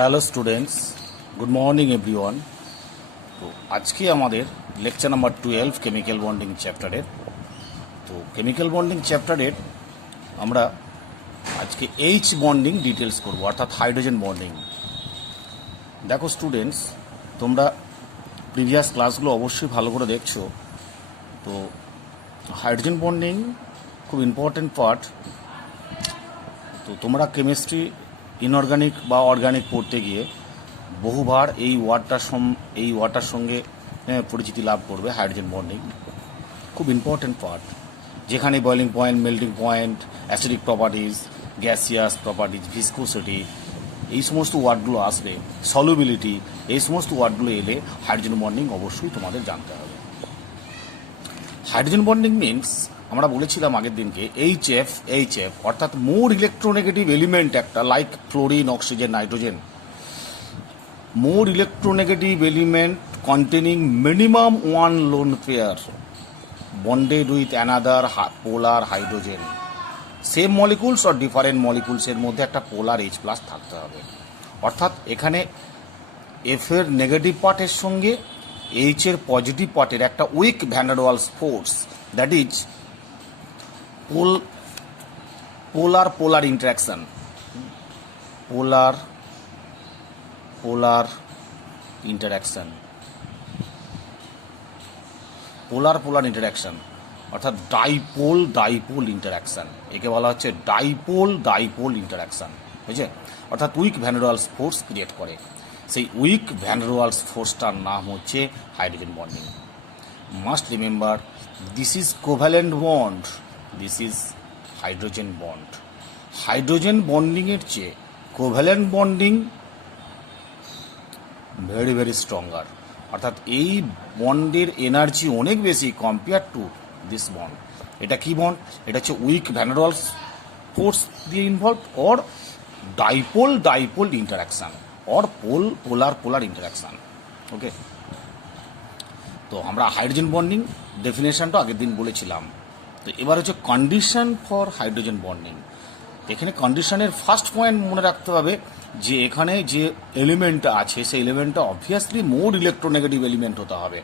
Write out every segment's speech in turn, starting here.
Hello students, good morning everyone. তো আজকে আমাদের লেকচার নাম্বার 12 কেমিক্যাল বন্ডিং চ্যাপ্টারের। তো কেমিক্যাল বন্ডিং চ্যাপ্টারের আমরা আজকে এইচ বন্ডিং ডিটেলস করব, অর্থাৎ হাইড্রোজেন বন্ডিং। দেখো স্টুডেন্টস, তোমরা প্রিভিয়াস ক্লাসগুলো অবশ্যই ভালো করে দেখছো। তো হাইড্রোজেন বন্ডিং খুব ইম্পর্টেন্ট পার্ট। তো তোমরা কেমিস্ট্রি ইনঅর্গানিক বা অর্গানিক পড়তে গিয়ে বহুবার এই ওয়ার্ডটার সঙ্গে পরিচিতি লাভ করবে। হাইড্রোজেন বন্ডিং খুব ইম্পর্টেন্ট পার্ট, যেখানে boiling point, melting point, acidic properties, gaseous properties, viscosity, এই সমস্ত ওয়ার্ডগুলো আসবে, সলিউবিলিটি, এই সমস্ত ওয়ার্ডগুলো এলে হাইড্রোজেন বন্ডিং অবশ্যই তোমাদের জানতে হবে। হাইড্রোজেন বন্ডিং মিনস, আমরা বলেছিলাম আগের দিনকে, এইচএফ অর্থাৎ মোর ইলেকট্রোনেগেটিভ এলিমেন্ট একটা, like fluorine, oxygen, nitrogen. More electronegative element containing minimum one lone pair bonded with another polar hydrogen. Same molecules or different মলিকুলসের মধ্যে একটা পোলার H+ থাকতে হবে। অর্থাৎ এখানে এফ এর নেগেটিভ পার্টের সঙ্গে এইচ এর পজিটিভ পার্টের একটা weak van der Waals force, that is polar interaction, polar interaction, অর্থাৎ ডাইপোল ইন্টারাকশন। একে বলা হচ্ছে ডাইপোল ইন্টারাকশন, বুঝছে? অর্থাৎ weak van der Waals force create করে। সেই উইক ভ্যান ডার ওয়ালস ফোর্সটার নাম হচ্ছে hydrogen bonding. Must remember, this is covalent bond, this is hydrogen bond. Hydrogen বন্ডিংয়ের চেয়ে covalent bonding very very stronger. অর্থাৎ এই বন্ডের এনার্জি অনেক বেশি কম্পেয়ার টু দিস বন্ড। এটা কি বন্ড? এটা হচ্ছে weak van der Waals force দিয়ে involve, or dipole interaction, or polar interaction. Okay, তো আমরা হাইড্রোজেন বন্ডিং ডেফিনেশনটা আগের দিন বলেছিলাম। তো এবার হচ্ছে কন্ডিশন ফর হাইড্রোজেন বন্ডিং। এখানে কন্ডিশনের ফার্স্ট পয়েন্ট মনে রাখতে হবে যে এখানে যে এলিমেন্টটা আছে সেই এলিমেন্টটা অবভিয়াসলি মোর ইলেকট্রোনেগেটিভ এলিমেন্ট হতে হবে।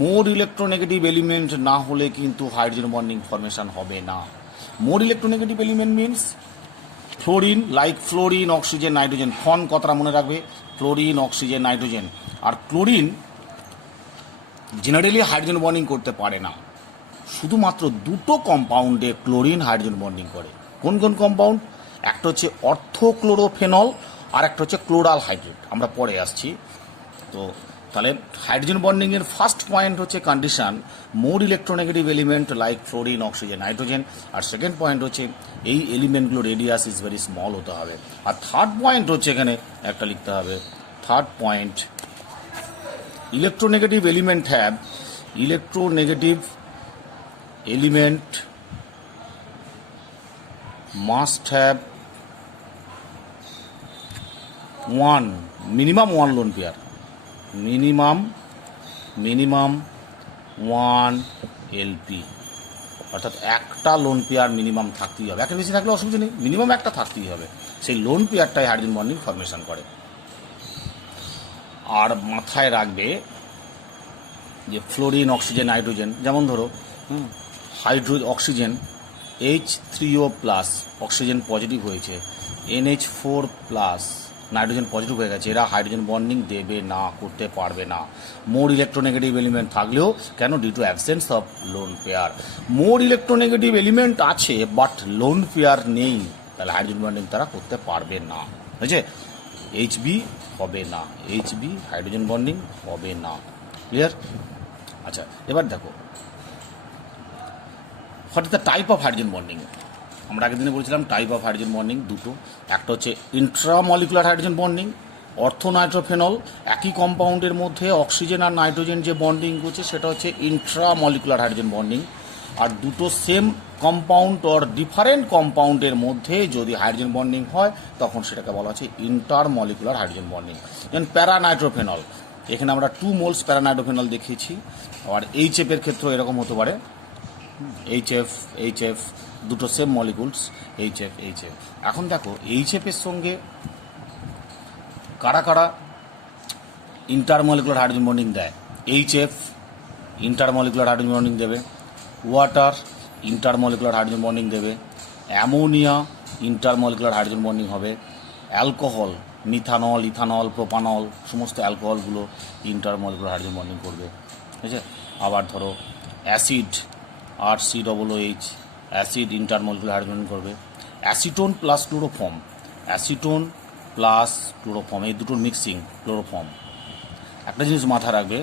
মোর ইলেকট্রোনেগেটিভ এলিমেন্ট না হলে কিন্তু হাইড্রোজেন বন্ডিং ফরমেশন হবে না। More electronegative element means fluorine, like fluorine, oxygen, nitrogen. ফন কথাটা মনে রাখবে, ফ্লোরিন, অক্সিজেন, নাইট্রোজেন। আর ক্লোরিন জেনারেলি হাইড্রোজেন বন্ডিং করতে পারে না। শুধুমাত্র দুটো কম্পাউন্ডে ক্লোরিন হাইড্রোজেন বন্ডিং করে। কোন কোন কম্পাউন্ড? একটা হচ্ছে অর্থোক্লোরোফেনল, আর একটা হচ্ছে ক্লোরাল হাইড্রেট। আমরা পরে আসছি। তো তাহলে হাইড্রোজেন বন্ডিংয়ের ফার্স্ট পয়েন্ট হচ্ছে condition more electronegative element like fluorine, oxygen, nitrogen. আর সেকেন্ড পয়েন্ট হচ্ছে এই এলিমেন্টগুলো রেডিয়াস ইজ ভেরি স্মল হতে হবে। আর থার্ড পয়েন্ট হচ্ছে এখানে একটা লিখতে হবে। Third point, electronegative element have must have minimum one lone pair, minimum one LP, অর্থাৎ একটা লোন পেয়ার মিনিমাম থাকতেই হবে। একটা বেশি থাকলে অসুবিধা নেই, মিনিমাম একটা থাকতেই হবে। সেই লোন পেয়ারটাই হাইড্রোজেন বন্ডিং ফরমেশন করে। আর মাথায় রাখবে যে ফ্লোরিন, অক্সিজেন, নাইট্রোজেন, যেমন ধরো অক্সিজেন H3O+, অক্সিজেন পজিটিভ হয়েছে, NH4+, নাইট্রোজেন পজিটিভ হয়ে গেছে। এরা হাইড্রোজেন বন্ডিং দেবে না, করতে পারবে না। মোর ইলেকট্রোনেগেটিভ এলিমেন্ট থাকলেও কেন? Due to absence of lone pair. More electronegative element আছে বাট লোন পেয়ার নেই, তাহলে হাইড্রোজেন বন্ডিং তারা করতে পারবে না, বুঝছে? HB হবে না, HB হাইড্রোজেন বন্ডিং হবে না। ক্লিয়ার? আচ্ছা, এবার দেখো what is the type of hydrogen bonding. আমরা আগের দিনে বলেছিলাম টাইপ অফ হাইড্রোজেন বন্ডিং দুটো। একটা হচ্ছে ইন্ট্রামলিকুলার হাইড্রোজেন বন্ডিং, অর্থোনাইট্রোফেনল, একই কম্পাউন্ডের মধ্যে অক্সিজেন আর নাইট্রোজেন যে বন্ডিং করছে সেটা হচ্ছে ইন্ট্রামলিকুলার হাইড্রোজেন বন্ডিং। আর দুটো সেম কম্পাউন্ড অর ডিফারেন্ট কম্পাউন্ডের মধ্যে যদি হাইড্রোজেন বন্ডিং হয় তখন সেটাকে বলা হচ্ছে ইন্টারমলিকুলার হাইড্রোজেন বন্ডিং। যেমন প্যারানাইট্রোফেনল, এখানে আমরা 2 মোলস প্যারানাইট্রোফেনল দেখিয়েছি। আর HF এর ক্ষেত্রে এরকম হতে পারে, HF দুটো সেম মলিকুলস, HF। এখন দেখো HF এর সঙ্গে কারা কারা ইন্টারমলিকুলার হাইড্রোজেন বন্ডিং দেয়? HF ইন্টারমলিকুলার হাইড্রোজেন বন্ডিং দেবে, ওয়াটার ইন্টারমলিকুলার হাইড্রোজেন বন্ডিং দেবে, অ্যামোনিয়া ইন্টারমলিকুলার হাইড্রোজেন বন্ডিং হবে, অ্যালকোহল মিথানল, ইথানল, প্রোপানল সমস্ত অ্যালকোহলগুলো ইন্টারমলিকুলার হাইড্রোজেন বন্ডিং করবে, ঠিক আছে। আবার ধরো acid RCOOH acid intermolecular hydrogen bonding করবে, acetone plus chloroform, acetone plus chloroform এই দুটোর মিক্সিং ক্লোরোফর্ম। একটা জিনিস মাথায় রাখবে,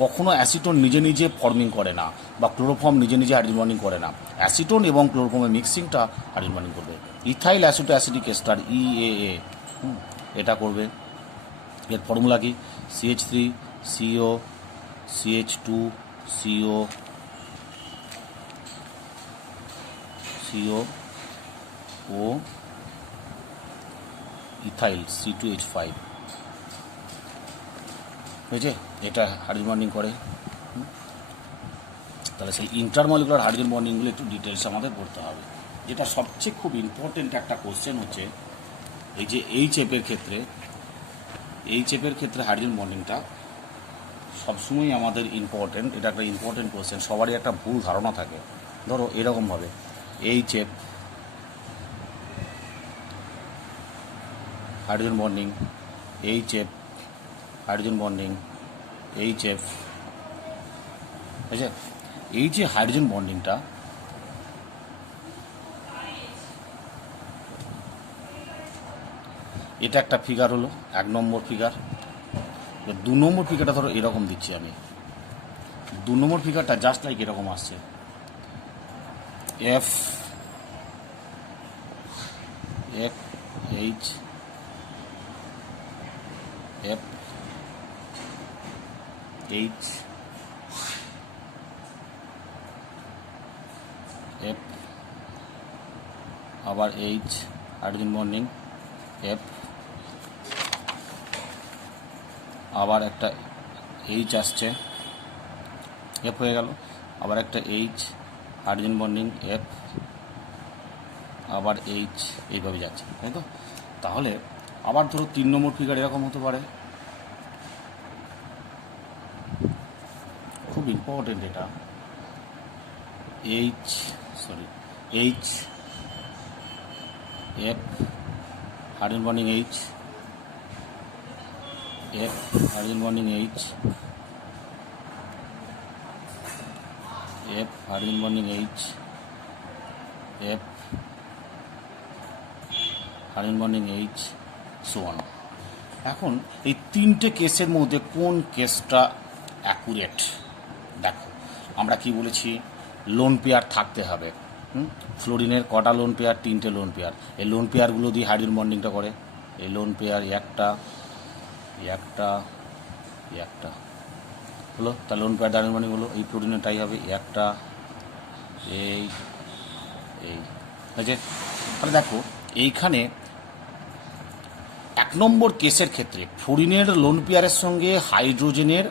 কখনো অ্যাসিটোন নিজে নিজে ফর্মিং করে না বা ক্লোরোফর্ম নিজে নিজে হাইড্রোজেন বন্ডিং করে না, অ্যাসিটোন এবং ক্লোরোফর্মের মিক্সিংটা হাইড্রোজেন বন্ডিং করবে। ইথাইল অ্যাসিটো অ্যাসিডিক এস্টার EAA এটা করবে। এর ফর্মুলা কি? CH3CO CH2CO CO ethyl C2H5 হয়েছে, এটা হাইড্রোজেন বন্ডিং করে। তাহলে সেই ইন্টারমলিকুলার হাইড্রোজেন বন্ডিংগুলো একটু ডিটেলস আমাদের পড়তে হবে। যেটা সবচেয়ে খুব ইম্পর্টেন্ট একটা কোশ্চেন হচ্ছে এই যে HF এর ক্ষেত্রে হাইড্রোজেন বন্ডিংটা সবসময় আমাদের ইম্পর্টেন্ট। এটা একটা ইম্পর্টেন্ট কোশ্চেন, সবারই একটা ভুল ধারণা থাকে। ধরো এরকমভাবে HF hydrogen bonding, HF hydrogen bonding, HF, ঠিক আছে। এই যে হাইড্রোজেন বন্ডিংটা এটা একটা ফিগার হলো, 1 নম্বর ফিগার। 2 নম্বর ফিগারটা ধরো এরকম দিচ্ছি আমি। 2 নম্বর ফিগারটা জাস্ট লাইক এরকম আসছে, F H F H F আবার H হাইড্রোজেন বন্ডিং F, আবার একটা H আসছে, F হয়ে গেল, আবার একটা H হাইড্রোজেন বন্ডিং F, আবার H, এইভাবে যাচ্ছে, তাই তো। তাহলে আবার ধরো 3 নম্বর ফিগার এরকম হতে পারে, খুব ইম্পর্টেন্ট এটা, H F hydrogen bonding H, F hydrogen bonding H, F hydrogen bonding H, F hydrogen bonding H, so on. এখন এই 3টে কেসের মধ্যে কোন কেসটা অ্যাকুরেট? দেখো আমরা কি বলেছি, লোন পেয়ার থাকতে হবে। ফ্লোরিনের কটা লোন পেয়ার? 3টে লোন পেয়ার। এই লোন পেয়ারগুলো দিয়ে হাইড্রোজেন বন্ডিংটা করে। এই লোন পেয়ার একটা হলো, তার লোন পেয়ার হাইড্রোজেন বন্ডিং হলো। এই ফ্লোরিনেরটাই হবে একটা, এই হয়েছে। তাহলে দেখো এইখানে 1 নম্বর কেসের ক্ষেত্রে ফ্লোরিনের লোন পেয়ারের সঙ্গে হাইড্রোজেনের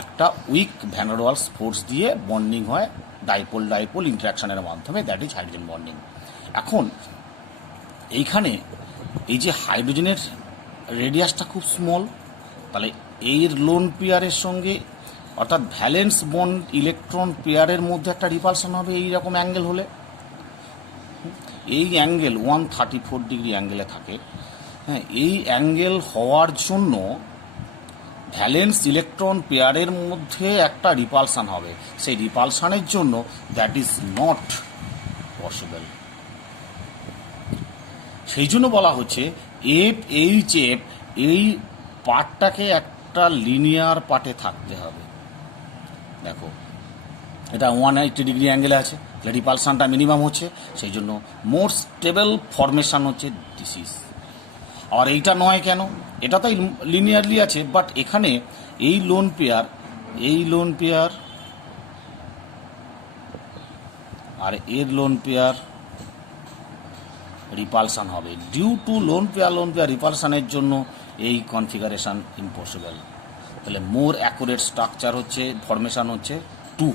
একটা weak van der Waals force দিয়ে বন্ডিং হয় ডাইপোল ইন্টারাকশনের মাধ্যমে, দ্যাট ইজ হাইড্রোজেন বন্ডিং। এখন এইখানে এই যে হাইড্রোজেনের রেডিয়াসটা খুব স্মল, তাহলে এই লোন পেয়ারের সঙ্গে অর্থাৎ ভ্যালেন্স বন্ড ইলেকট্রন পেয়ারের মধ্যে একটা রিপালশন হবে এইরকম অ্যাঙ্গেল হলে। এই অ্যাঙ্গেল 134 ডিগ্রি অ্যাঙ্গেলে থাকে। হ্যাঁ, এই অ্যাঙ্গেল হওয়ার জন্য ভ্যালেন্স ইলেকট্রন পেয়ারের মধ্যে একটা রিপালশন হবে। সেই রিপালশনের জন্য দ্যাট ইজ নট পসিবল। সেই জন্য বলা হচ্ছে FHF এই পার্টটাকে একটা লিনিয়ার পার্টে থাকতে হবে। দেখো এটা 180 ডিগ্রি অ্যাঙ্গেলে আছে, রিপালশনটা মিনিমাম হচ্ছে, সেই জন্য মোর স্টেবল ফরমেশন হচ্ছে ডিসিস। আর এইটা নয় কেন? এটা তো লিনিয়ারলি আছে, বাট এখানে এই লোন পেয়ার আর এর লোন পেয়ার রিপালশন হবে। ডিউ টু লোন পেয়ার রিপালশনের জন্য এই কনফিগারেশন ইম্পসিবল। তাহলে মোর অ্যাকুরেট স্ট্রাকচার হচ্ছে, ফরমেশন হচ্ছে 2।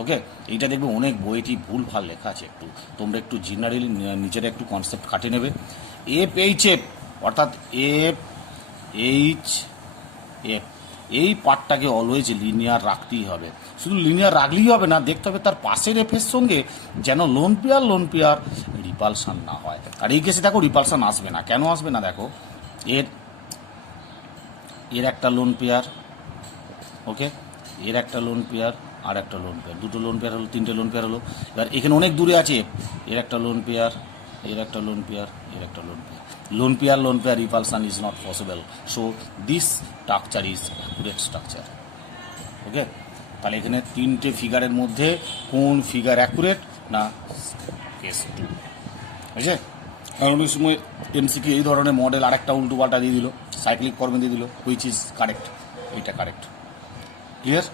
ওকে, এইটা দেখবে অনেক বইটি ভুল ভাল লেখা আছে, একটু তোমরা একটু জেনারেলি নিজেরা একটু কনসেপ্ট খাটে নেবে। FHF অর্থাৎ এইচ এফ, এই পার্টটাকে অলওয়েজ লিনিয়ার রাখতেই হবে। শুধু লিনিয়ার রাখলেই হবে না, দেখতে হবে তার পাশের এফের সঙ্গে যেন লোন পেয়ার রিপালসান না হয়। আর এই কেসে দেখো রিপালসান আসবে না। কেন আসবে না দেখো, এর একটা লোন পেয়ার, ওকে, এর একটা লোন পেয়ার আর একটা লোন পেয়ার, দুটো লোন পেয়ার হলো, তিনটে লোন পেয়ার হলো। এবার এখানে অনেক দূরে আছে, এর একটা লোন পেয়ার, এর একটা লোন পেয়ার, এর একটা lone pair. Lone pair repulsion is not possible. So this structure is accurate structure. Okay, তাহলে এখানে তিনটে ফিগারের মধ্যে কোন ফিগার অ্যাকুরেট না কেস 2, বুঝছে? কারণ অনেক সময় এমসিকিউ এই ধরনের মডেল আরেকটা উল্টো পাল্টা দিয়ে দিল, সাইক্লিক ফর্মে দিয়ে দিল, হুইচ ইজ কারেক্ট, এইটা কারেক্ট। ক্লিয়ার?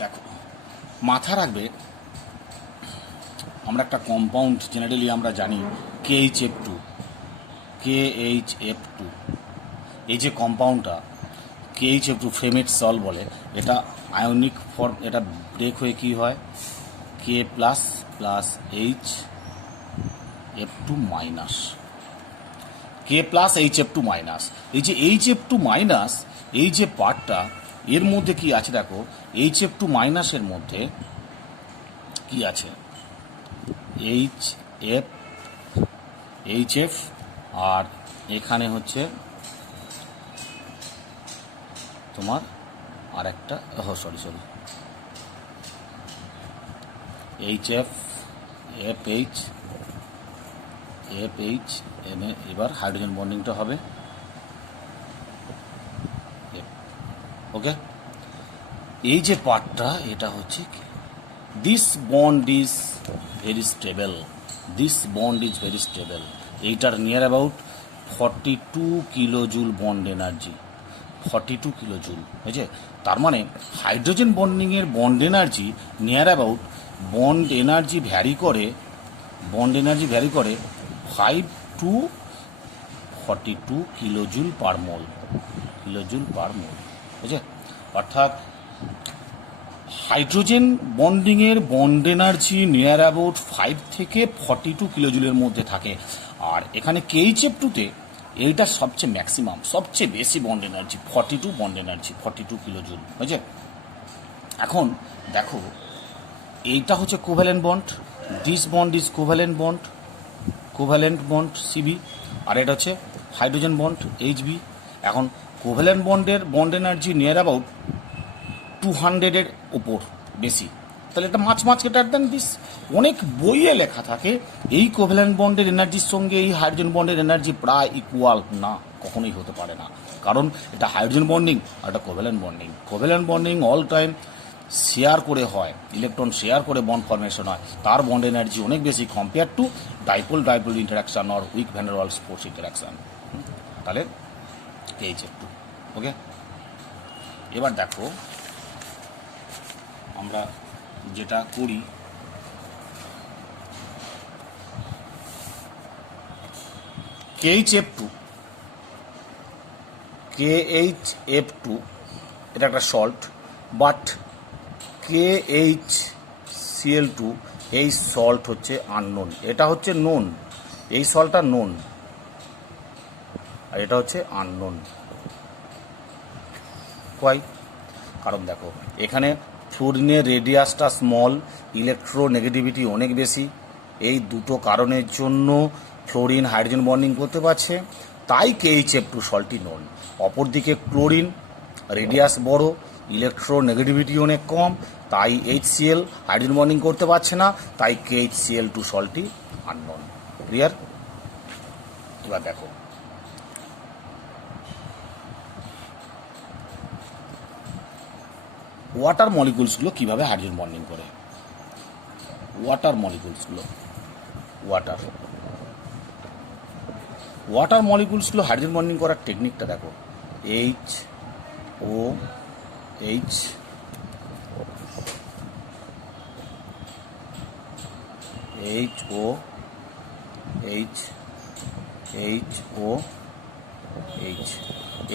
দেখো মাথা রাখবে, আমরা একটা কম্পাউন্ড জেনারেলি আমরা জানি KHF2, এই যে কম্পাউন্ডটা KHF2 ফ্রেমেট সল বলে, এটা আয়নিক ফর্ম, এটা ব্রেক হয়ে কি হয় K plus plus HF2 minus, K plus HF2 minus. এই যে HF2 মাইনাস, এই যে পার্টটা এর মধ্যে কি আছে দেখো, HF2 মাইনাসের মধ্যে কি আছে, HF আর এখানে হচ্ছে তোমার আর একটা সরি HF FH এবার হাইড্রোজেন বন্ডিংটা হবে, ওকে। এই যে পার্টটা এটা হচ্ছে this bond is very stable, এইটার near about 42 kilojoule bond energy, 42 kilojoule, বুঝছে? তার মানে হাইড্রোজেন বন্ডিংয়ের bond energy near about bond energy vary করে 5 to 42 কিলোজুল পার মোল, বুঝছে? অর্থাৎ হাইড্রোজেন বন্ডিংয়ের বন্ড এনার্জি নিয়ার অ্যাবাউট 5 থেকে 42 কিলোজুলের মধ্যে থাকে। আর এখানে KHF2-তে এইটা সবচেয়ে ম্যাক্সিমাম, সবচেয়ে বেশি বন্ড এনার্জি 42 কিলোজুল, বুঝছে? এখন দেখো এইটা হচ্ছে covalent bond, this bond is covalent bond CB, আর এটা হচ্ছে হাইড্রোজেন বন্ড HB। এখন কোভ্যালেন্ট বন্ডের বন্ড এনার্জি নিয়ার অ্যাবাউট 200-এর ওপর বেশি, তাহলে এটা মাছ গ্রেটার দ্যান দিস। অনেক বইয়ে লেখা থাকে এই কোভ্যালেন্ট বন্ডের এনার্জির সঙ্গে এই হাইড্রোজেন বন্ডের এনার্জি প্রায় ইকুয়াল, না, কখনোই হতে পারে না। কারণ এটা হাইড্রোজেন বন্ডিং আর এটা covalent bonding all time share করে হয়, ইলেকট্রন শেয়ার করে বন্ড ফরমেশন হয়, তার বন্ড এনার্জি অনেক বেশি compare to dipole interaction or weak van der Waals force interaction. তাহলে KHF2, ওকে। এবার দেখো আমরা যেটা করি, KHF2 এটা একটা সল্ট, বাট KHCl2 এই সল্ট হচ্ছে আননোন, এটা হচ্ছে নোন, এই সল্টটা নোন আর এটা হচ্ছে আননোন। কয়? কারণ দেখো এখানে ফ্লোরিনের রেডিয়াসটা স্মল, ইলেকট্রোনেগেটিভিটি অনেক বেশি, এই দুটো কারণের জন্য ফ্লোরিন হাইড্রোজেন বন্ডিং করতে পারছে, তাই KHF2 সল্টটি নোন। অপরদিকে ক্লোরিন রেডিয়াস বড়, ইলেকট্রোনেগেটিভিটি অনেক কম, তাই HCl হাইড্রোজেন বন্ডিং করতে পারছে না, তাই KHCl2 সল্টটি আননোন। ক্লিয়ার? এবার দেখো ওয়াটার মলিকুলসগুলো কীভাবে হাইড্রোজেন বন্ডিং করে। ওয়াটার মলিকুলসগুলো হাইড্রোজেন বন্ডিং করার টেকনিকটা দেখো, HOH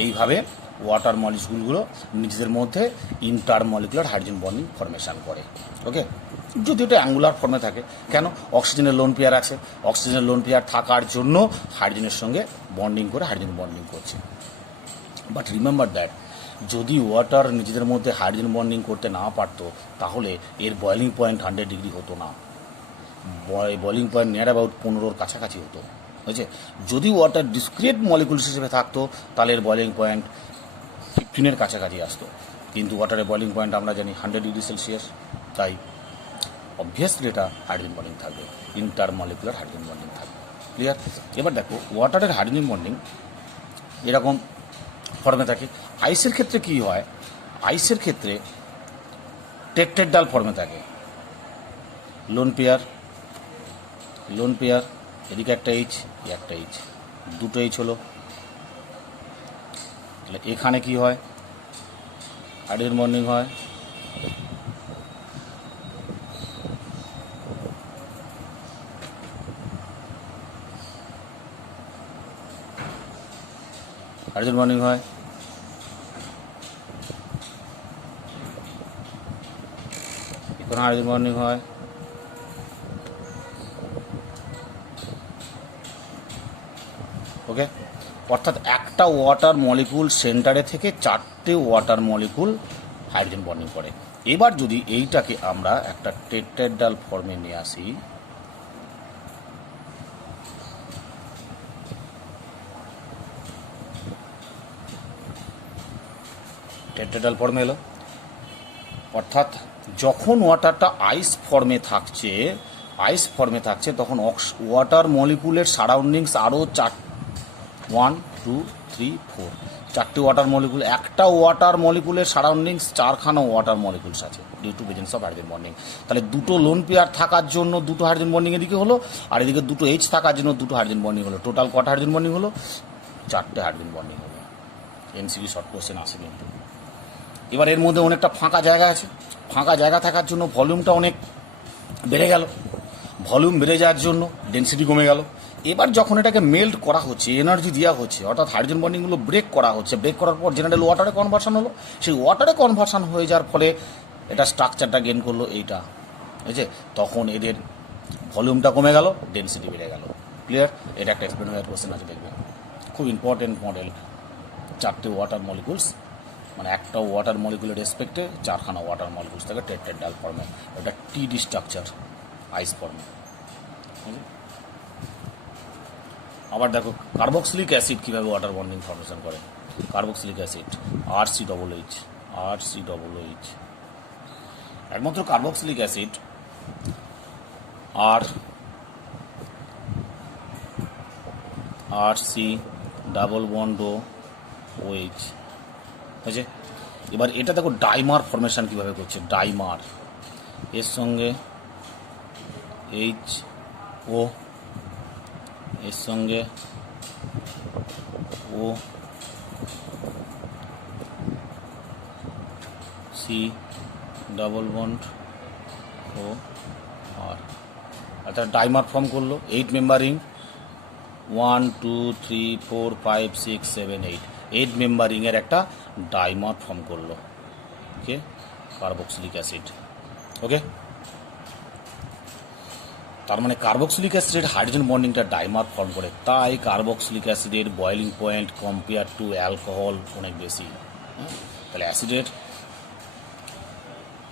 এইভাবে ওয়াটার মলিকিউলগুলো নিজেদের মধ্যে ইন্টারমলিকুলার হাইড্রোজেন বন্ডিং ফর্মেশন করে। ওকে, যদি ওটা অ্যাঙ্গুলার ফর্মে থাকে, কেন? অক্সিজেনের লোন পেয়ার আছে, অক্সিজেনের লোন পেয়ার থাকার জন্য হাইড্রোজেনের সঙ্গে বন্ডিং করে হাইড্রোজেন বন্ডিং করছে। বাট রিমেম্বার দ্যাট যদি ওয়াটার নিজেদের মধ্যে হাইড্রোজেন বন্ডিং করতে না পারতো তাহলে এর বয়েলিং পয়েন্ট 100 ডিগ্রি হতো না, বয়েলিং পয়েন্ট নিয়ার অ্যাবাউট 15-র কাছাকাছি হতো। বুঝছে? যদি ওয়াটার ডিসক্রিট মলিকুলস হিসেবে থাকতো তাহলে এর বয়েলিং পয়েন্ট 15-এর কাছাকাছি আসতো, কিন্তু ওয়াটারের বয়েলিং পয়েন্ট আমরা জানি 100 ডিগ্রি সেলসিয়াস, তাই অবভিয়াসলি এটা হাইড্রোজেন বন্ডিং থাকবে, ইন্টারমলিকুলার হাইড্রোজেন বন্ডিং থাকবে। ক্লিয়ার? এবার দেখো ওয়াটারের হাইড্রোজেন বন্ডিং এরকম ফর্মে থাকে। আইসের ক্ষেত্রে কি হয়? আইসের ক্ষেত্রে টেট্রাডাল ফর্মে থাকে, লোন পেয়ার, এদিকে একটা এইচ, একটা এইচ, দুটো এইচ হলো। তাহলে এখানে কি হয়? হাইড্রোজেন বন্ডিং হয়। হাইড্রোজেন বন্ডিং হয়। এখানে হাইড্রোজেন বন্ডিং হয়। ওকে, অর্থাৎ একটা ওয়াটার মলিকুল সেন্টারে থেকে 4টে ওয়াটার মলিকুল হাইড্রোজেন বন্ডিং করে। এবার যদি এইটাকে আমরা একটা টেট্রাডাল ফর্মে নিয়ে আসি, টেট্রাডাল ফর্মে এলো, অর্থাৎ যখন ওয়াটারটা আইস ফর্মে থাকছে তখন ওয়াটার মলিকুলের সারাউন্ডিংস আরও 1, 2, 3, 4 4টে ওয়াটার মলিকুল, একটা ওয়াটার মলিকুলের সারাউন্ডিংস 4খানা ওয়াটার মলিকুলস আছে due to presence of hydrogen bonding. তাহলে দুটো লোন পেয়ার থাকার জন্য দুটো হাইড্রোজেন বন্ডিং এদিকে হলো, আর এদিকে দুটো এইচ থাকার জন্য দুটো হাইড্রোজেন বন্ডিং হলো। টোটাল কটা হাইড্রোজেন বন্ডিং হলো? 4টে হাইড্রোজেন বন্ডিং হলো। এমসিকিউ শর্ট কোশ্চেন আসে কিন্তু। এবার এর মধ্যে অনেকটা ফাঁকা জায়গা আছে, ফাঁকা জায়গা থাকার জন্য ভলিউমটা অনেক বেড়ে গেল, ভলিউম বেড়ে যাওয়ার জন্য ডেন্সিটি কমে গেল। এবার যখন এটাকে মেল্ট করা হচ্ছে, এনার্জি দেওয়া হচ্ছে, অর্থাৎ হাইড্রোজেন বন্ডিংগুলো ব্রেক করা হচ্ছে, ব্রেক করার পর জেনারেল ওয়াটারে কনভার্সন হলো, সেই ওয়াটারে কনভার্সন হয়ে যাওয়ার ফলে এটা স্ট্রাকচারটা গেন করলো এইটা, বুঝছে? তখন এদের ভলিউমটা কমে গেল, ডেন্সিটি বেড়ে গেল। ক্লিয়ার? এটা একটা এক্সপ্লেন হওয়ার কোশ্চেন আছে, দেখবেন খুব ইম্পর্টেন্ট মডেল। 4টে ওয়াটার মলিকুলস, মানে একটা ওয়াটার মলিকুলের রেসপেক্টে 4খানা ওয়াটার মলিকুলস থাকে টেট্রাডাল ফর্মে, এটা টিডি স্ট্রাকচার আইস ফর্মে। আবার দেখো কার্বক্সিলিক অ্যাসিড কীভাবে ওয়াটার বন্ডিং ফর্মেশন করে। কার্বক্সিলিক অ্যাসিড RCOOH, একমাত্র কার্বক্সিলিক অ্যাসিড RC OH হয়েছে। এবার এটা দেখো ডাইমার ফর্মেশন কীভাবে করছে, ডাইমার এর সঙ্গে HO, এর সঙ্গে O, C double bond O আর অর্থাৎ ডাইমার ফর্ম করলো। 8 মেম্বারিং 1, 2, 3, 4, 5, 6, 7, 8 মেম্বারিংয়ের একটা ডাইমার ফর্ম করলো। ওকে, কার্বক্সিলিক অ্যাসিড। ওকে, তার মানে কার্বক্সিলিক অ্যাসিডের হাইড্রোজেন বন্ডিংটা ডাইমার ফর্ম করে, তাই কার্বক্সিলিক অ্যাসিডের boiling point compare to alcohol অনেক বেশি। তাহলে অ্যাসিডের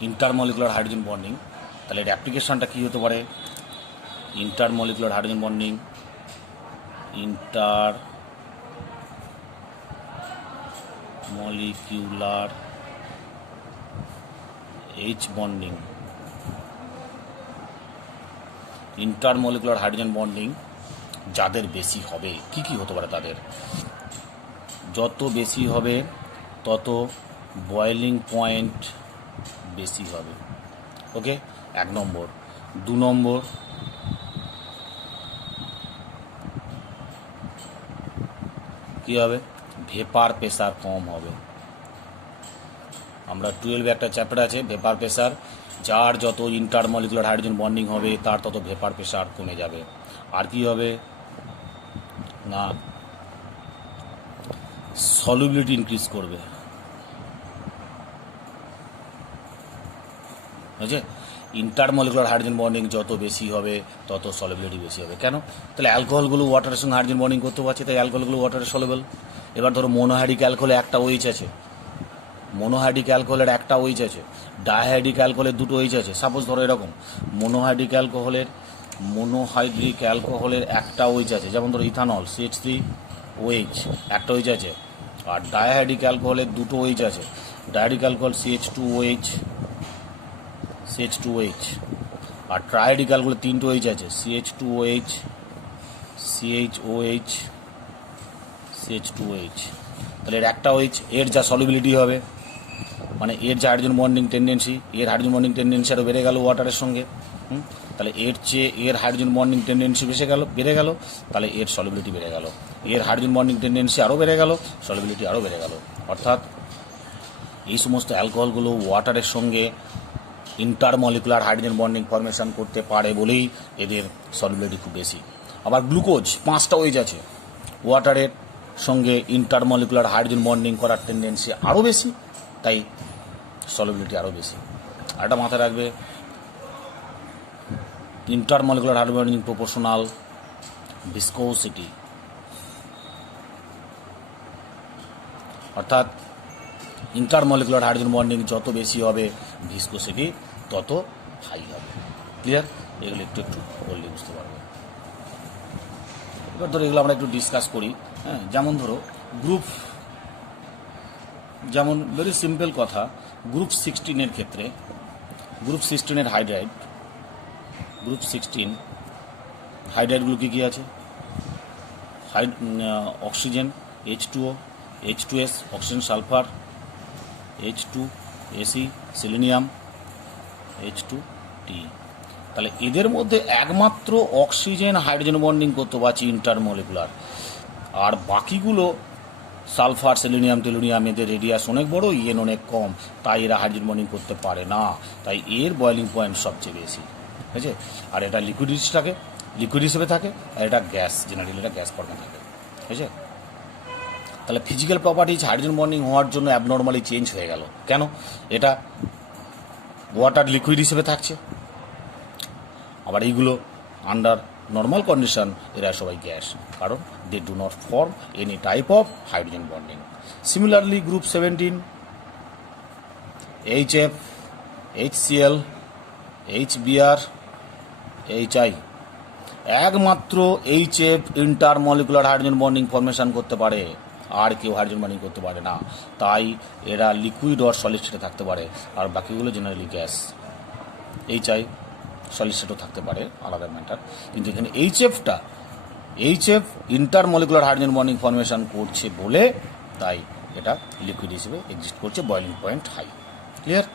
ইন্টারমলিকুলার হাইড্রোজেন বন্ডিং, তাহলে এর অ্যাপ্লিকেশনটা কী হতে পারে? Intermolecular hydrogen bonding, intermolecular H bonding, intermolecular hydrogen bonding যাদের বেশি হবে, কি কি হতে পারে তাদের? যত বেশি হবে তত বয়েলিং পয়েন্ট বেশি হবে। ওকে, 1 নম্বর। 2 নম্বর, কী হবে? ভেপার প্রেসার কম হবে। আমরা 12 একটা চ্যাপ্টার আছে ভেপার প্রেসার, যার যত ইন্টারমলিকুলার হাইড্রোজেন বন্ডিং হবে তার তত ভেপার প্রেসার কমে যাবে। আর কি হবে না, সলিবিলিটি ইনক্রিজ করবে, বুঝছে? ইন্টারমলিকুলার হাইড্রোজেন বন্ডিং যত বেশি হবে তত সলিবিলিটি বেশি হবে। কেন? তাহলে অ্যালকোহলগুলো ওয়াটারের সঙ্গে হাইড্রোজেন বন্ডিং করতে পারছে, তাই অ্যালকোহলগুলো ওয়াটারে সলিবল। এবার ধরো মোনোহাইড্রিক অ্যালকোহলে একটা ওইচ আছে, মোনোহাইড্রিক অ্যালকোহলের একটা ওইচ আছে, ডাইহাইড্রিক অ্যালকোহলের দুটো ওইচ আছে। সাপোজ ধরো এরকম মোনোহাইড্রিক অ্যালকোহলের একটা ওইচ আছে, যেমন ধরো ইথানল CH3OH একটা ওইচ আছে, আর ডাইহাইড্রিক অ্যালকোহলের দুটো ওইচ আছে, ডাইহাইড্রিক অ্যালকোহল CH2OH, আর ট্রাইহাইড্রিক অ্যালকোহলের তিনটে ওইচ আছে, CH2OH, CH2OH। তাহলে এর একটা ওইচ, এর যা সলিবিলিটি হবে, মানে এর যে হাইড্রোজেন বন্ডিং টেন্ডেন্সি, এর হাইড্রোজেন বন্ডিং টেন্ডেন্সি আরও বেড়ে গেল ওয়াটারের সঙ্গে। তাহলে এর চেয়ে এর হাইড্রোজেন বন্ডিং টেন্ডেন্সি বেড়ে গেল, তাহলে এর সলিবিলিটি বেড়ে গেল। এর হাইড্রোজেন বন্ডিং টেন্ডেন্সি আরও বেড়ে গেল, সলিবিলিটি আরও বেড়ে গেল। অর্থাৎ এই সমস্ত অ্যালকোহলগুলো ওয়াটারের সঙ্গে ইন্টারমলিকুলার হাইড্রোজেন বন্ডিং ফর্মেশন করতে পারে বলেই এদের সলিবিলিটি খুব বেশি। আবার গ্লুকোজ 5টা ওইচ আছে, ওয়াটারের সঙ্গে ইন্টারমলিকুলার হাইড্রোজেন বন্ডিং করার টেন্ডেন্সি আরও বেশি, তাই সলিবিলিটি আরও বেশি। আর এটা মাথায় রাখবে, intermolecular hydrogen bonding proportional viscosity, অর্থাৎ ইন্টারমলিকুলার হাইড্রোজেন বন্ডিং যত বেশি হবে ভিসকোসিটি তত হাই হবে। ক্লিয়ার? এগুলো একটু বললে বুঝতে পারবে। এবার ধরো এগুলো আমরা একটু ডিসকাস করি। হ্যাঁ, যেমন ধরো যেমন ভেরি সিম্পল কথা, গ্রুপ 16 ক্ষেত্রে, গ্রুপ 16 হাইড্রাইড, গ্রুপ 16 হাইড্রাইডগুলো কী আছে? Oxygen H2O, H2S oxygen sulphur, H2Ac selenium, H2T। তাহলে এদের মধ্যে একমাত্র অক্সিজেন হাইড্রোজেন বন্ডিং করতে পারছি ইন্টারমলিকুলার, আর বাকিগুলো সালফার, সেলেনিয়াম, টেলুনিয়াম এদের রেডিয়াস অনেক বড়, ইএন অনেক কম, তাই এরা হাইড্রোজেন বন্ডিং করতে পারে না, তাই এর বয়েলিং পয়েন্ট সবচেয়ে বেশি। ঠিক আছে? আর এটা লিকুইড হিসেবে থাকে, আর এটা গ্যাস, জেনারেলি এটা গ্যাস ফর্মে থাকে। ঠিক আছে? তাহলে ফিজিক্যাল প্রপার্টিজ হাইড্রোজেন বন্ডিং হওয়ার জন্য অ্যাবনর্মালি চেঞ্জ হয়ে গেল। কেন? এটা ওয়াটার লিকুইড হিসেবে থাকছে, আবার এইগুলো আন্ডার নর্মাল কন্ডিশন এরা সবাই গ্যাস, কারণ they do not form any type of hydrogen bonding. Similarly group 17 HF, HCl, HBr, HI, একমাত্র HF intermolecular hydrogen bonding formation করতে পারে, আর কেউ হাইড্রোজেন বন্ডিং করতে পারে না, তাই এরা লিকুইড অর সলিড স্টেটে থাকতে পারে, আর বাকিগুলো জেনারেলি গ্যাস। HI সলিড স্টেটও থাকতে পারে, আলাদা ম্যাটার, কিন্তু এখানে HF intermolecular hydrogen bonding formation করছে বলে তাই এটা লিকুইড হিসেবে এক্সিস্ট করছে, বয়েলিং পয়েন্ট হাই। ক্লিয়ার?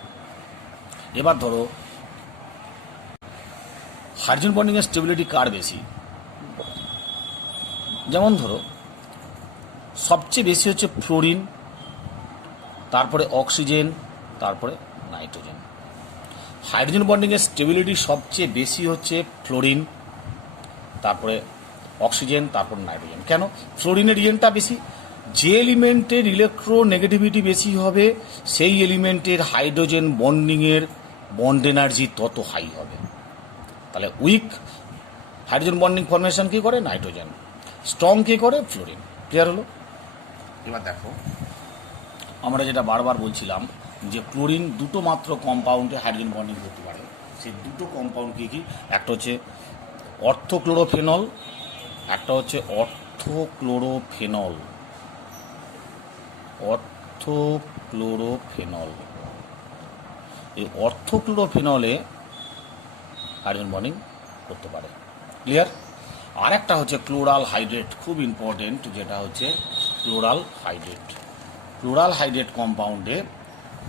এবার ধরো হাইড্রোজেন বন্ডিংয়ের স্টেবিলিটি কার বেশি? যেমন ধরো সবচেয়ে বেশি হচ্ছে ফ্লোরিন, তারপরে অক্সিজেন, তারপরে নাইট্রোজেন। হাইড্রোজেন বন্ডিংয়ের স্টেবিলিটি সবচেয়ে বেশি হচ্ছে ফ্লোরিন, তারপরে অক্সিজেন, তারপর নাইট্রোজেন। কেন? ফ্লোরিনের ইয়েনটা বেশি, যে এলিমেন্টের ইলেকট্রোনেগেটিভিটি বেশি হবে সেই এলিমেন্টের হাইড্রোজেন বন্ডিংয়ের বন্ড এনার্জি তত হাই হবে। তাহলে উইক হাইড্রোজেন বন্ডিং ফর্মেশন কী করে? নাইট্রোজেন। স্ট্রং কী করে? ফ্লোরিন। ক্লিয়ার হলো? এবার দেখো, আমরা যেটা বারবার বলছিলাম যে ক্লোরিন দুটো মাত্র কম্পাউন্ডে হাইড্রোজেন বন্ডিং করতে পারে, সেই দুটো কম্পাউন্ড কী কী? একটা হচ্ছে অর্থোক্লোরোফেনল, একটা হচ্ছে অর্থোক্লোরোফেনল। এই অর্থোক্লোরোফেনলে হাইড্রোজেন বন্ডিং করতে পারে। ক্লিয়ার? আর একটা হচ্ছে ক্লোরাল হাইড্রেট, খুব ইম্পর্টেন্ট, যেটা হচ্ছে ক্লোরাল হাইড্রেট কম্পাউন্ডে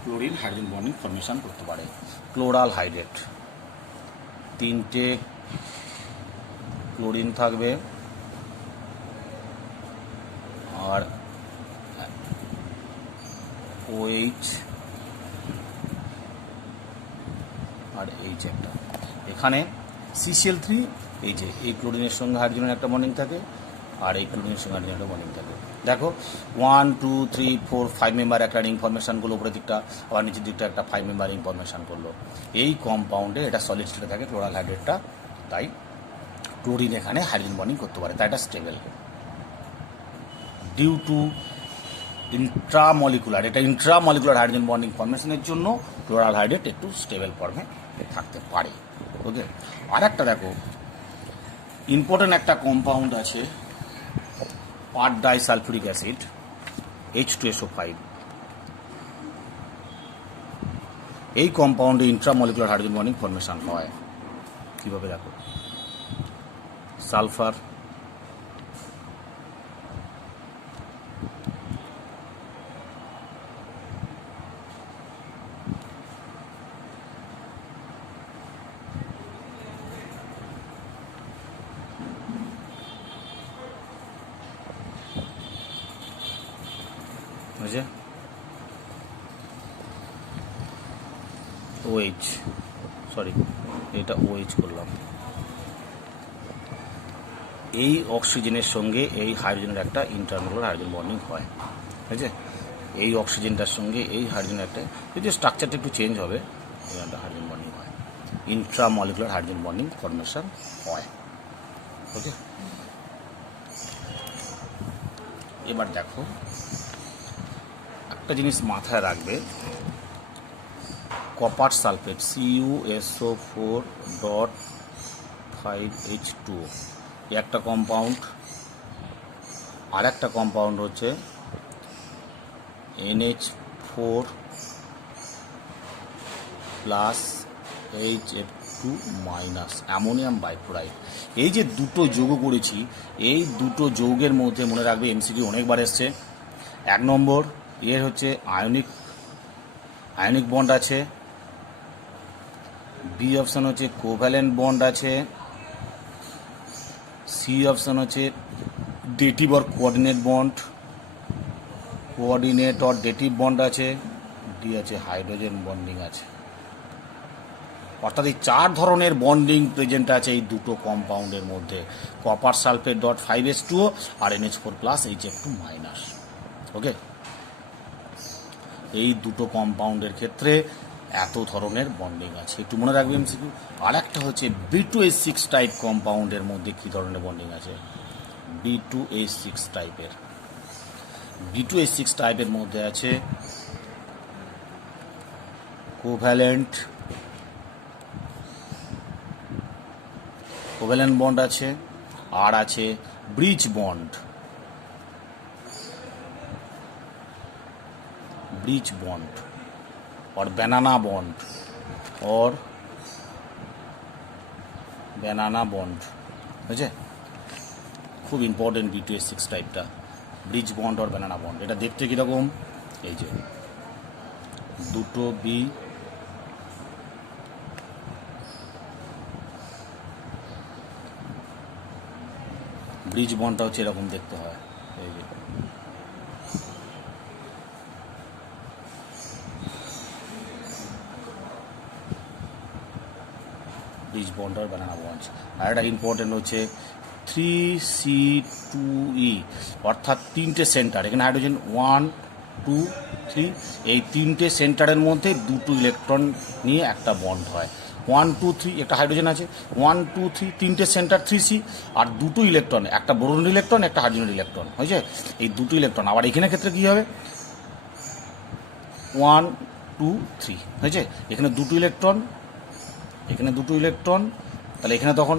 ক্লোরিন হাইড্রোজেন বন্ডিং ফর্মেশন করতে পারে। ক্লোরাল হাইড্রেট, 3টে ক্লোরিন থাকবে, আর OH আর H একটা। এখানে CCl3, এই যে এই ক্লোরিনের সঙ্গে হাইড্রোজেনের একটা বন্ডিং থাকে, আর এই ক্লোরিনের সঙ্গে হাইড্রোজেনের একটা বন্ডিং থাকে। দেখো 1 2 3 4 5 মেম্বার একটা ইনফরমেশান করলো উপরের দিকটা, আবার নিচের দিকটা একটা 5 মেম্বার ইনফরমেশান করলো। এই কম্পাউন্ডে এটা সলিড স্টেটে থাকে ক্লোরাল হাইড্রেটটা, তাই ক্লোরিন এখানে হাইড্রোজেন বন্ডিং করতে পারে, তাই এটা স্টেবল। ডিউ টু ইন্ট্রামলিকুলার, এটা ইন্ট্রামলিকুলার হাইড্রোজেন বন্ডিং ফর্মেশনের জন্য ক্লোরাল হাইড্রেট একটু স্টেবল ফর্মে থাকতে পারে। ওকে, আর একটা দেখো ইম্পর্টেন্ট একটা কম্পাউন্ড আছে পার্ট ডাইসালফিউরিক অ্যাসিড H2SO5। এই কম্পাউন্ডে ইন্ট্রামলিকুলার হাইড্রোজেন বন্ডিং ফর্মেশন হয় কীভাবে দেখো, সালফার বুঝে OH, সরি এটা OH করলাম। এই অক্সিজেনের সঙ্গে এই হাইড্রোজেনের একটা ইন্টারমলিকুলার হাইড্রোজেন বন্ডিং হয়, ঠিক আছে। এই অক্সিজেনটার সঙ্গে এই হাইড্রোজেনের একটা, যদি স্ট্রাকচারটা একটু চেঞ্জ হবে, একটা হাইড্রোজেন বন্ডিং হয়, ইন্ট্রামলিকুলার হাইড্রোজেন বন্ডিং ফর্মেশন হয়। ওকে, এবার দেখো একটা জিনিস মাথায় রাখবে, কপার সালফেট CuSO4.5H2 একটা কম্পাউন্ড, আর একটা কম্পাউন্ড হচ্ছে NH4 plus HF2 minus ammonium বাইক্লোরাইড। এই যে দুটো যৌগ করেছি, এই দুটো যৌগের মধ্যে মনে রাখবে এমসিকিউ অনেকবার এসছে। 1 নম্বর এর হচ্ছে আয়নিক বন্ড আছে, বি অপশান হচ্ছে কোভ্যালেন্ট বন্ড আছে, সি অপশান হচ্ছে dative or coordinate or dative bond আছে, ডি আছে হাইড্রোজেন বন্ডিং আছে। অর্থাৎ এই 4 ধরনের বন্ডিং প্রেজেন্ট আছে এই দুটো কম্পাউন্ডের মধ্যে, কপার সালফেট .5H2O আর NH4 প্লাস HF2 মাইনাস। ওকে, এই দুটো কম্পাউন্ডের ক্ষেত্রে এত ধরনের বন্ডিং আছে, একটু মনে রাখবে এমসিকিউ। আর একটা হচ্ছে B2H6 টাইপ কম্পাউন্ডের মধ্যে কী ধরনের বন্ডিং আছে, B2H6 টাইপের মধ্যে আছে কোভ্যালেন্ট বন্ড আছে, আর আছে ব্রিজ বন্ড और banana bond বুঝছে, খুব ইম্পর্টেন্ট B2H6 টাইপটা, ব্রিজ বন্ড আর ব্যানানা বন্ড। এটা দেখতে কীরকম, এই যে দুটো বি ব্রিজ বন্ডটা হচ্ছে এরকম দেখতে হয়, এই যে ব্রিজ বন্ড আর ব্যানানা বন্ড। আর একটা ইম্পর্টেন্ট হচ্ছে 3C2E, অর্থাৎ 3টে সেন্টার, এখানে হাইড্রোজেন 1 2 3, এই 3টে সেন্টারের মধ্যে 2টো ইলেকট্রন নিয়ে একটা বন্ড হয়। 1 2 3 একটা হাইড্রোজেন আছে, 1 2 3 3টে সেন্টার 3C, আর 2টো ইলেকট্রন, একটা বোরন ইলেকট্রন একটা হাইড্রোজেন ইলেকট্রন হয়েছে, এই 2টো ইলেকট্রন। আবার এখানে ক্ষেত্রে কী হবে, 1 2 3 হয়েছে, এখানে 2টো ইলেকট্রন, এখানে 2টো ইলেকট্রন, তাহলে এখানে তখন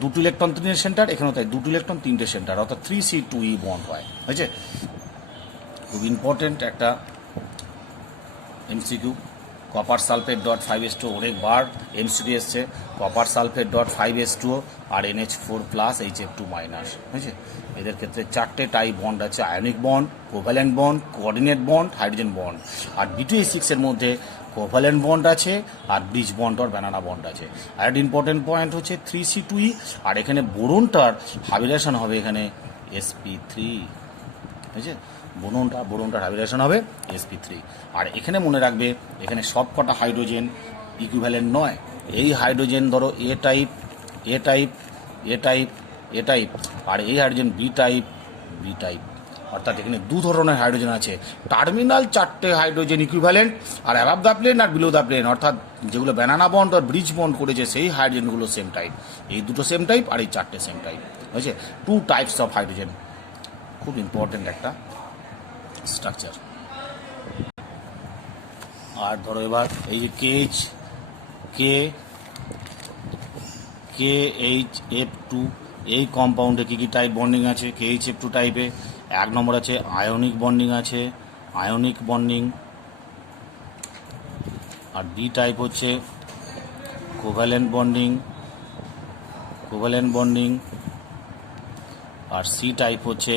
2টো ইলেকট্রন 3টে সেন্টার, এখানেও তাই 2টো ইলেকট্রন 3টে সেন্টার, অর্থাৎ 3C2E বন্ড হয়, হয়েছে। খুব ইম্পর্টেন্ট একটা এমসিকিউ। কপার সালফেট .5H2 অনেকবার এমসিকিউ এসছে, কপার সালফেট .5H2 আর NH4 প্লাস HF2 মাইনাস, হয়েছে। এদের ক্ষেত্রে 4টে টাইপ বন্ড আছে, ionic bond, covalent bond, coordinate bond, hydrogen bond. আর B2H6 এর মধ্যে কোভ্যালেন্ট বন্ড আছে আর ব্রিজ বন্ড আর ব্যানানা বন্ড আছে। আর একটা ইম্পর্টেন্ট পয়েন্ট হচ্ছে 3C2E, আর এখানে বোরনটার হাইব্রিডেশন হবে এখানে sp3, বুঝছে, বোরনটার হাইব্রিডেশন হবে sp3। আর এখানে মনে রাখবে এখানে সব কটা হাইড্রোজেন ইকুইভ্যালেন্ট নয়, এই হাইড্রোজেন ধরো এ টাইপ, আর এই হাইড্রোজেন বি টাইপ, অর্থাৎ এখানে দু ধরনের হাইড্রোজেন আছে, টার্মিনাল 4টে হাইড্রোজেন ইকুইভ্যালেন্ট, আর অ্যাবাভ দ্য প্লেন আর বিলো দ্য প্লেন, অর্থাৎ যেগুলো ব্যানানা বন্ড আর ব্রিজ বন্ড করেছে সেই হাইড্রোজেনগুলো সেম টাইপ। এই দুটো সেম টাইপ আর এই 4টে সেম টাইপ, হয়েছে। 2 টাইপস অফ হাইড্রোজেন, খুব ইম্পর্টেন্ট একটা স্ট্রাকচার। আর ধরো এবার এই যে KHF2, এই কম্পাউন্ডে কী কী টাইপ বন্ডিং আছে? KHF2 টাইপে 1 নম্বর আছে আয়নিক বন্ডিং আছে, আয়নিক বন্ডিং। আর B টাইপ হচ্ছে কোভ্যালেন্ট বন্ডিং। আর C টাইপ হচ্ছে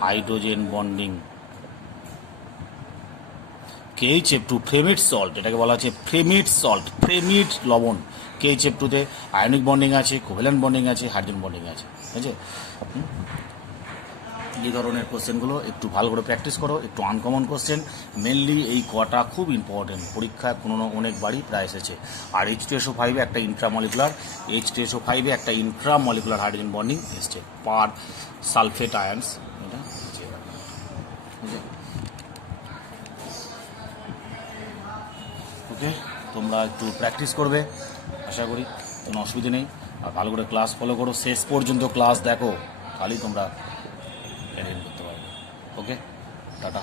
হাইড্রোজেন বন্ডিং। KHF2 ফ্রেমিড সল্ট, এটাকে বলা হচ্ছে ফ্রেমিড সল্ট, ফ্রেমিড লবণ। KHF2-তে আয়নিক বন্ডিং আছে, কোভ্যালেন্ট বন্ডিং আছে, হাইড্রোজেন বন্ডিং আছে, ঠিক আছে। এই ধরনের কোশ্চেনগুলো একটু ভালো করে প্র্যাকটিস করো, একটু আনকমন কোশ্চেন। মেনলি এই কটা খুব ইম্পর্টেন্ট, পরীক্ষায় কোনো অনেকবারই প্রায় এসেছে। আর H2SO5-এ একটা ইন্ট্রামলিকুলার হাইড্রোজেন বন্ডিং এসছে পার সালফেট আয়ন্স, এটা ওকে। তোমরা একটু প্র্যাকটিস করবে, আশা করি কোনো অসুবিধা নেই। আর ভালো করে ক্লাস ফলো করো, শেষ পর্যন্ত ক্লাস দেখো, তাহলেই তোমরা অ্যাটেন্ড করতে পারবে। ওকে, টাটা।